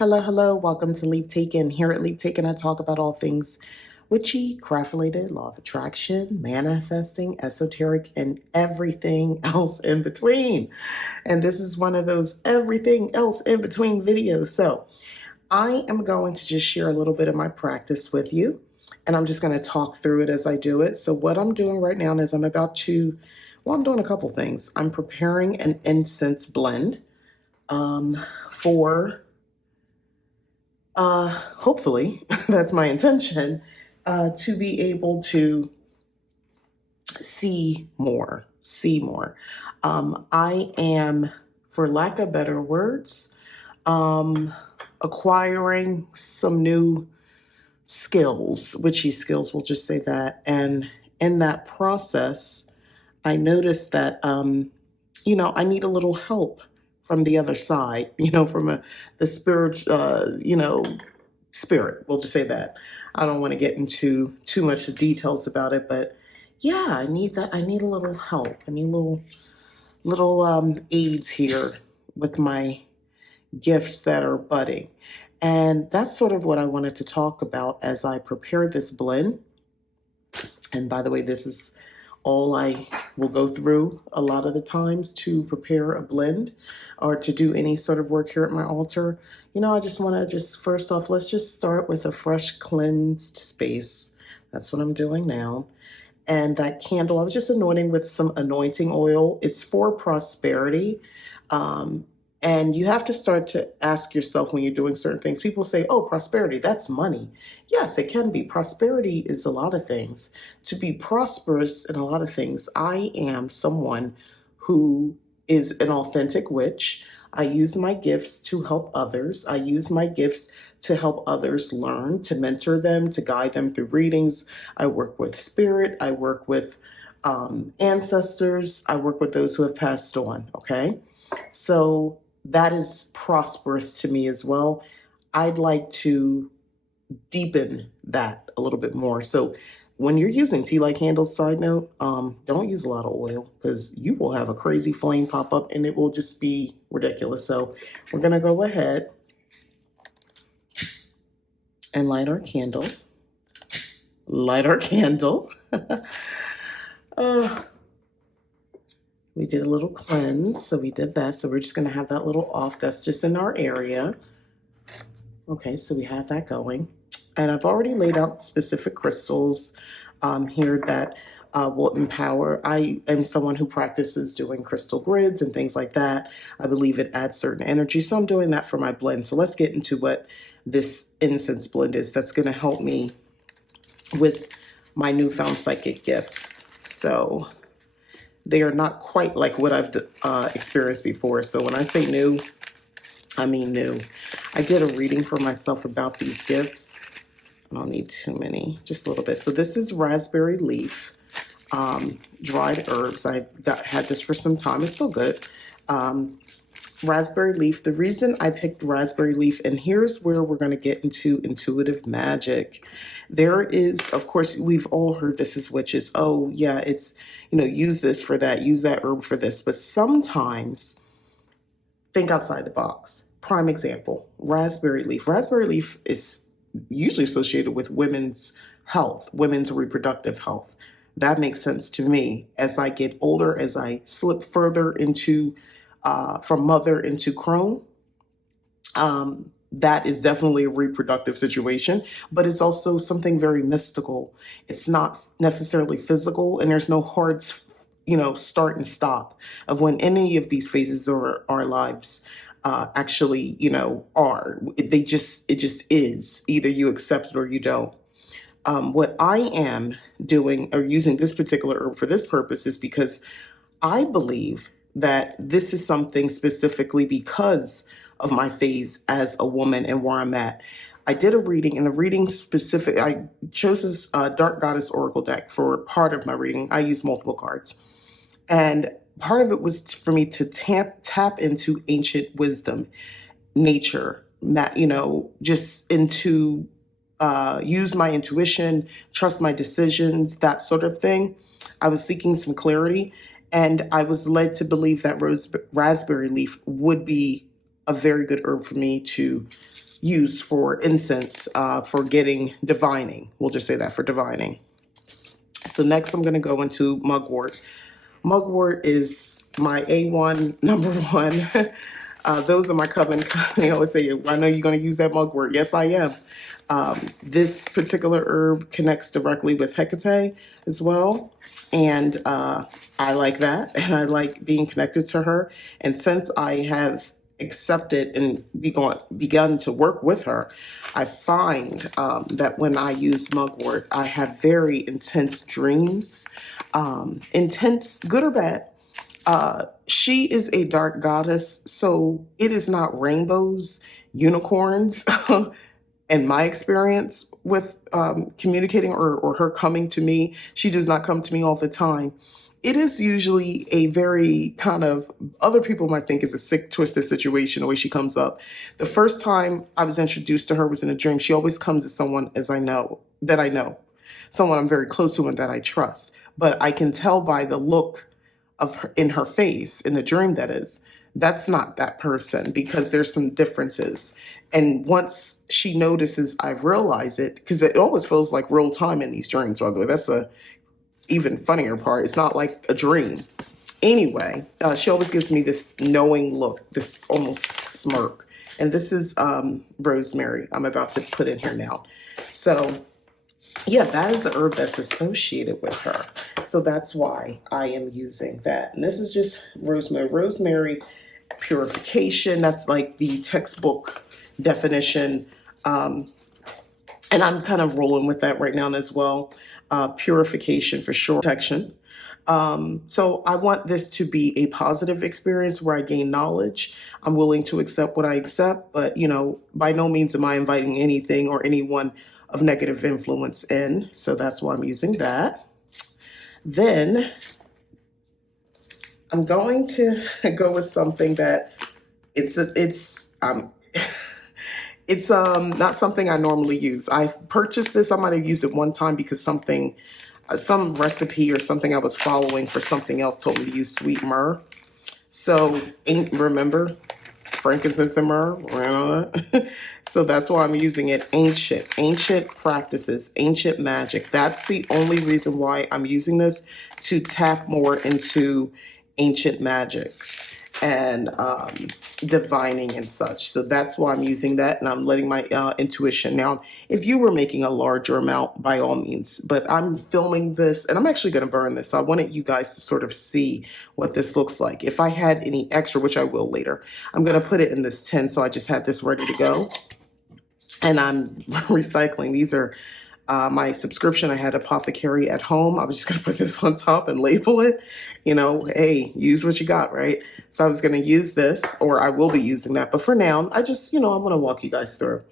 Hello, hello. Welcome to Leap Taken. Here at Leap Taken, I talk about all things witchy, craft related, law of attraction, manifesting, esoteric, and everything else in between. And this is one of those everything else in between videos. So I am going to just share a little bit of my practice with you, and I'm just going to talk through it as I do it. So what I'm doing right now is I'm doing a couple things. I'm preparing an incense blend for hopefully, that's my intention, to be able to see more, see more. I am, for lack of better words, acquiring some new skills, witchy skills, we'll just say that. And in that process, I noticed that, I need a little help from the other side, the spirit, spirit. We'll just say that. I don't want to get into too much details about it, but yeah, I need that. I need a little help. I need little aids here with my gifts that are budding. And that's sort of what I wanted to talk about as I prepare this blend. And by the way, this is all I will go through a lot of the times to prepare a blend or to do any sort of work here at my altar. I just want to first off, let's just start with a fresh cleansed space. That's what I'm doing now. And that candle, I was just anointing with some anointing oil. It's for prosperity. And you have to start to ask yourself when you're doing certain things. People say, oh, prosperity, that's money. Yes, it can be. Prosperity is a lot of things. To be prosperous in a lot of things, I am someone who is an authentic witch. I use my gifts to help others. I use my gifts to help others learn, to mentor them, to guide them through readings. I work with spirit. I work with ancestors. I work with those who have passed on, okay? So that is prosperous to me as well. I'd like to deepen that a little bit more. So when you're using tea light candles, side note, don't use a lot of oil because you will have a crazy flame pop up and it will just be ridiculous. So we're going to go ahead and light our candle. Light our candle. We did a little cleanse, so we did that. So we're just going to have that little off. That's just in our area. Okay, so we have that going. And I've already laid out specific crystals here that will empower. I am someone who practices doing crystal grids and things like that. I believe it adds certain energy. So I'm doing that for my blend. So let's get into what this incense blend is that's going to help me with my newfound psychic gifts. So they are not quite like what I've experienced before. So when I say new, I mean new. I did a reading for myself about these gifts. I don't need too many, just a little bit. So this is raspberry leaf, dried herbs. Had this for some time. It's still good. Raspberry leaf. The reason I picked raspberry leaf, and here's where we're going to get into intuitive magic. There is, of course, we've all heard this as witches. Oh, yeah, it's, use this for that, use that herb for this. But sometimes think outside the box. Prime example, raspberry leaf. Raspberry leaf is usually associated with women's health, women's reproductive health. That makes sense to me. As I get older, as I slip further into from mother into crone, that is definitely a reproductive situation, but it's also something very mystical. It's not necessarily physical, and there's no hard, start and stop of when any of these phases of our lives actually, are. It just is. Either you accept it or you don't. What I am doing or using this particular herb for this purpose is because I believe that this is something specifically because of my phase as a woman and where I'm at. I did a reading, and the reading specific, I chose this Dark Goddess Oracle deck for part of my reading. I used multiple cards. And part of it was for me to tap into ancient wisdom, nature, just into use my intuition, trust my decisions, that sort of thing. I was seeking some clarity, and I was led to believe that raspberry leaf would be a very good herb for me to used for incense, for getting divining. We'll just say that, for divining. So next I'm going to go into mugwort. Mugwort is my A1, number one. Those are my coven. They always say, I know you're going to use that mugwort. Yes, I am. This particular herb connects directly with Hecate as well. And I like that. And I like being connected to her. And since I have accepted and begun to work with her, I find that when I use mugwort, I have very intense dreams, intense, good or bad. She is a dark goddess, so it is not rainbows, unicorns, in my experience with communicating, or her coming to me. She does not come to me all the time. It is usually a very kind of, other people might think is a sick, twisted situation the way she comes up. The first time I was introduced to her was in a dream. She always comes as someone as I know, someone I'm very close to and that I trust. But I can tell by the look of her, in her face, in the dream that is, that's not that person, because there's some differences. And once she notices I realize it, because it always feels like real time in these dreams, by the way. That's the even funnier part. It's not like a dream. Anyway, she always gives me this knowing look, this almost smirk. And this is rosemary I'm about to put in here now. So yeah, that is the herb that's associated with her. So that's why I am using that. And this is just rosemary. Rosemary purification, that's like the textbook definition. And I'm kind of rolling with that right now as well. Purification for sure, protection. So I want this to be a positive experience where I gain knowledge. I'm willing to accept what I accept, but by no means am I inviting anything or anyone of negative influence in. So that's why I'm using that. Then I'm going to go with something that it's not something I normally use. I've purchased this. I might have used it one time because some recipe or something I was following for something else told me to use sweet myrrh. So remember, frankincense and myrrh. So that's why I'm using it. Ancient practices, ancient magic. That's the only reason why I'm using this, to tap more into ancient magics and divining and such. So that's why I'm using that, and I'm letting my intuition. Now, if you were making a larger amount, by all means, but I'm filming this and I'm actually going to burn this. So I wanted you guys to sort of see what this looks like. If I had any extra, which I will later, I'm going to put it in this tin. So I just had this ready to go, and I'm recycling. These are my subscription. I had Apothecary at home. I was just going to put this on top and label it. Hey, use what you got, right? So I was going to use this, or I will be using that. But for now, I just, I'm going to walk you guys through.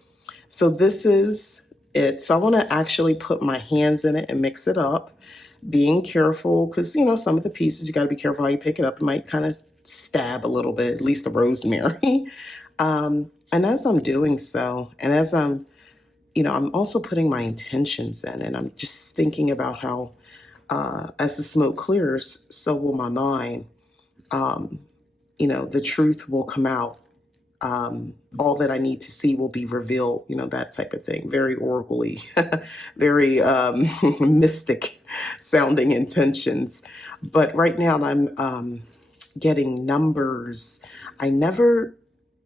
So this is it. So I want to actually put my hands in it and mix it up, being careful, because, some of the pieces, you got to be careful how you pick it up. It might kind of stab a little bit, at least the rosemary. And as I'm doing so, and as I'm also putting my intentions in, and I'm just thinking about how, as the smoke clears, so will my mind. The truth will come out. All that I need to see will be revealed, that type of thing. Very oracly, very mystic sounding intentions. But right now I'm getting numbers.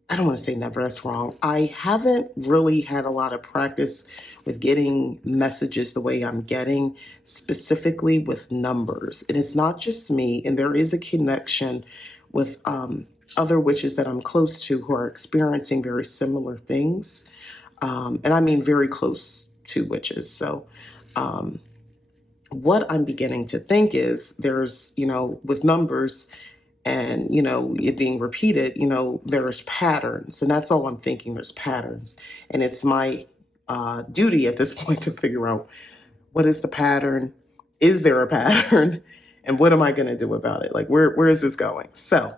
I don't want to say never, that's wrong. I haven't really had a lot of practice with getting messages the way I'm getting, specifically with numbers. And it's not just me, and there is a connection with other witches that I'm close to who are experiencing very similar things. And I mean very close to witches. So what I'm beginning to think is there's, with numbers, and it being repeated, there's patterns, and that's all I'm thinking. There's patterns, and it's my duty at this point to figure out, what is the pattern? Is there a pattern? And what am I going to do about it? Like, where is this going? So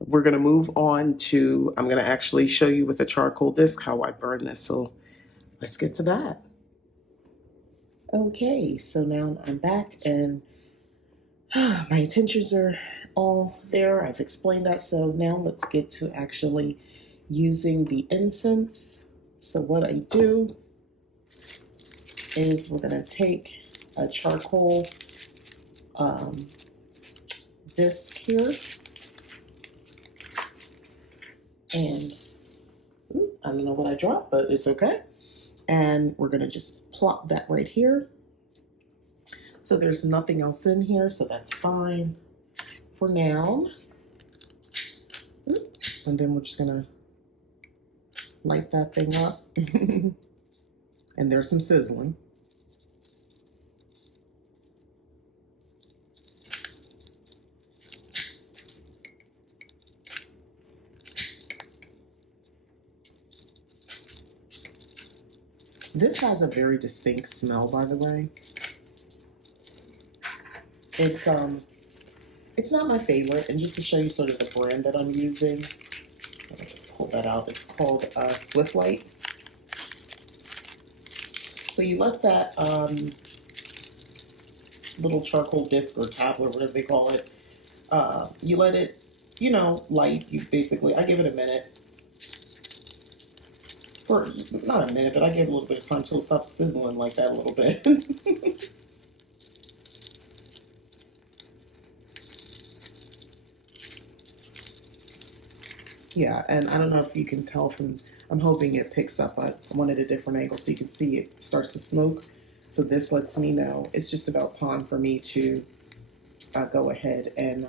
we're going to move on to, I'm going to actually show you with a charcoal disc how I burn this. So let's get to that. Okay, so now I'm back, and my intentions are all there. I've explained that. So now let's get to actually using the incense. So what I do is we're going to take a charcoal disc here, and I don't know what I dropped, but it's okay. And we're going to just plop that right here. So there's nothing else in here, so that's fine for now. And then we're just going to light that thing up. And there's some sizzling. This has a very distinct smell, by the way. It's not my favorite, and just to show you sort of the brand that I'm using, let's pull that out. It's called Swift Light. So you let that little charcoal disc or tablet, whatever they call it, you let it, light. You basically, I give it a minute. For not a minute, but I give it a little bit of time till it stops sizzling like that a little bit. Yeah, and I don't know if you can tell from, I'm hoping it picks up at one at a different angle so you can see it starts to smoke. So this lets me know it's just about time for me to go ahead and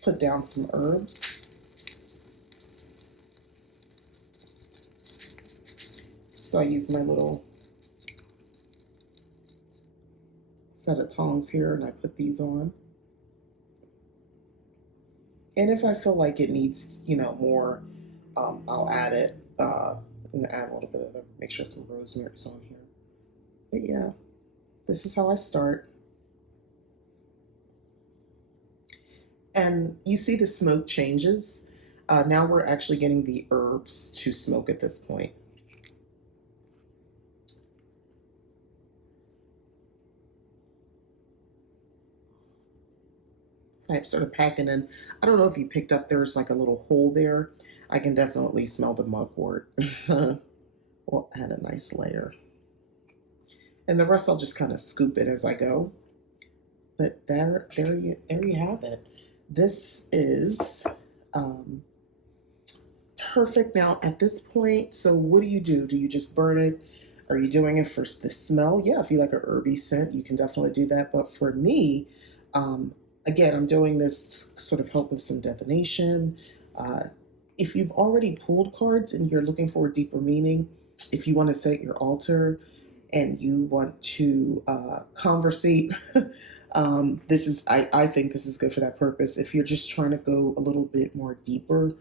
put down some herbs. So I use my little set of tongs here and I put these on. And if I feel like it needs, more, I'll add it. I'm gonna add a little bit of make sure some rosemary's on here. But yeah, this is how I start. And you see the smoke changes. Now we're actually getting the herbs to smoke at this point. So I started packing in. I don't know if you picked up, there's like a little hole there. I can definitely smell the mugwort. We'll add a nice layer. And the rest I'll just kind of scoop it as I go. But there you have it. This is perfect. Now at this point, so what do? Do you just burn it? Are you doing it for the smell? Yeah, if you like a herby scent, you can definitely do that. But for me, again, I'm doing this to sort of help with some divination. If you've already pulled cards and you're looking for a deeper meaning, if you want to set your altar and you want to conversate, I think this is good for that purpose. If you're just trying to go a little bit more deeper,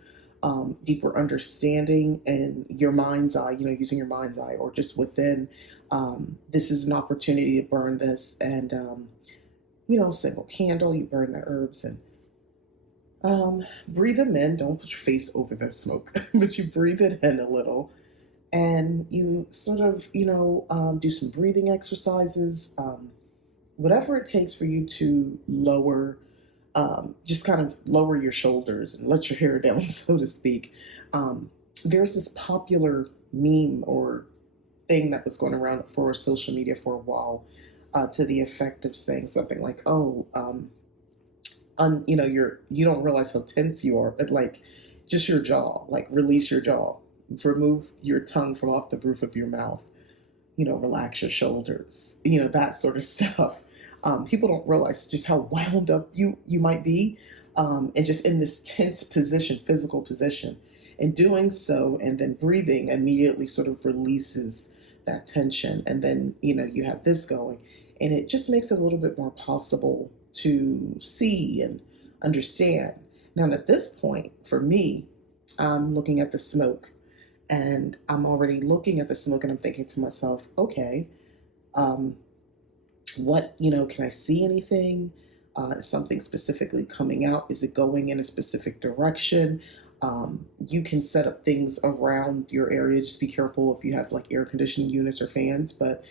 deeper understanding and your mind's eye, using your mind's eye or just within, this is an opportunity to burn this and, single candle, you burn the herbs and breathe them in. Don't put your face over the smoke, but you breathe it in a little and you sort of, do some breathing exercises, whatever it takes for you to lower, just kind of lower your shoulders and let your hair down, so to speak. There's this popular meme or thing that was going around for social media for a while, to the effect of saying something like, "Oh, you don't realize how tense you are, but like, just your jaw, like release your jaw, remove your tongue from off the roof of your mouth, relax your shoulders, that sort of stuff." People don't realize just how wound up you might be, and just in this tense position, physical position. And doing so and then breathing immediately sort of releases that tension. And then, you have this going. And it just makes it a little bit more possible to see and understand. Now, at this point, for me, I'm looking at the smoke. And I'm already looking at the smoke and I'm thinking to myself, okay, can I see anything? Is something specifically coming out? Is it going in a specific direction? You can set up things around your area. Just be careful if you have like air conditioning units or fans, but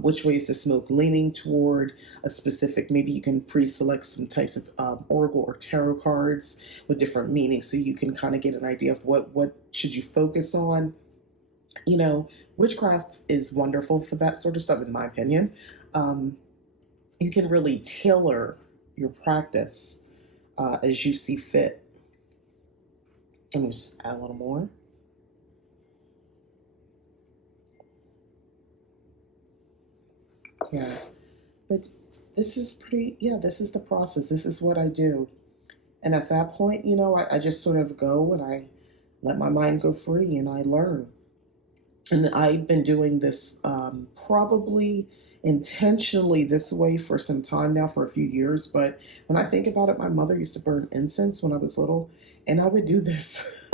which way is the smoke leaning toward a specific, maybe you can pre-select some types of oracle or tarot cards with different meanings so you can kind of get an idea of what should you focus on. You know, witchcraft is wonderful for that sort of stuff, in my opinion. Um, you can really tailor your practice as you see fit. Let me just add a little more. Yeah, but this is pretty, yeah, this is the process. This is what I do. And at that point, I just sort of go and I let my mind go free and I learn. And I've been doing this probably intentionally this way for some time now, for a few years. But when I think about it, my mother used to burn incense when I was little, and I would do this.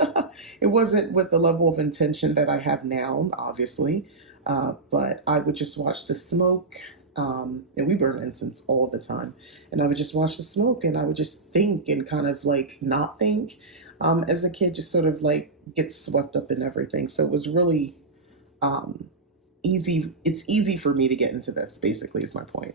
It wasn't with the level of intention that I have now, obviously, but I would just watch the smoke. And we burn incense all the time. And I would just watch the smoke and I would just think and kind of like not think. As a kid, just sort of like get swept up in everything. So it was really um, easy. It's easy for me to get into this, basically, is my point.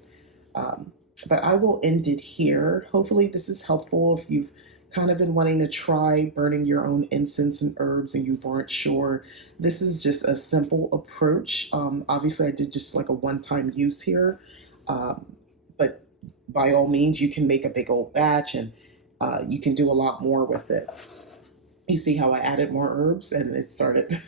Um, but I will end it here. Hopefully, this is helpful if you've kind of been wanting to try burning your own incense and herbs and you weren't sure. This is just a simple approach. Obviously, I did just like a one-time use here, but by all means, you can make a big old batch and you can do a lot more with it. You see how I added more herbs and it started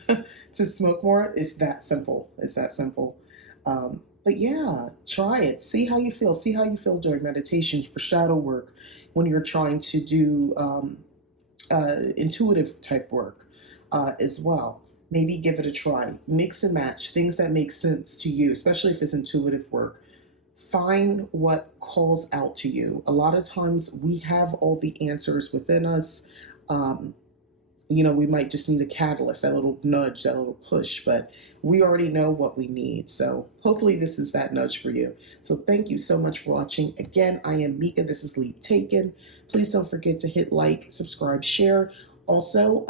to smoke more? It's that simple. It's that simple. But yeah, try it. See how you feel. See how you feel during meditation, for shadow work, when you're trying to do intuitive type work as well. Maybe give it a try. Mix and match things that make sense to you, especially if it's intuitive work. Find what calls out to you. A lot of times we have all the answers within us. Um, we might just need a catalyst, that little nudge, that little push, but we already know what we need. So hopefully this is that nudge for you. So thank you so much for watching. Again, I am Mika. This is Leap Taken. Please don't forget to hit like, subscribe, share. Also,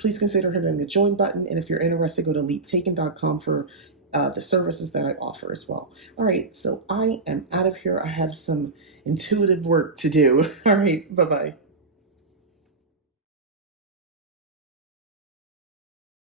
please consider hitting the join button. And if you're interested, go to leaptaken.com for the services that I offer as well. All right, so I am out of here. I have some intuitive work to do. All right, bye-bye.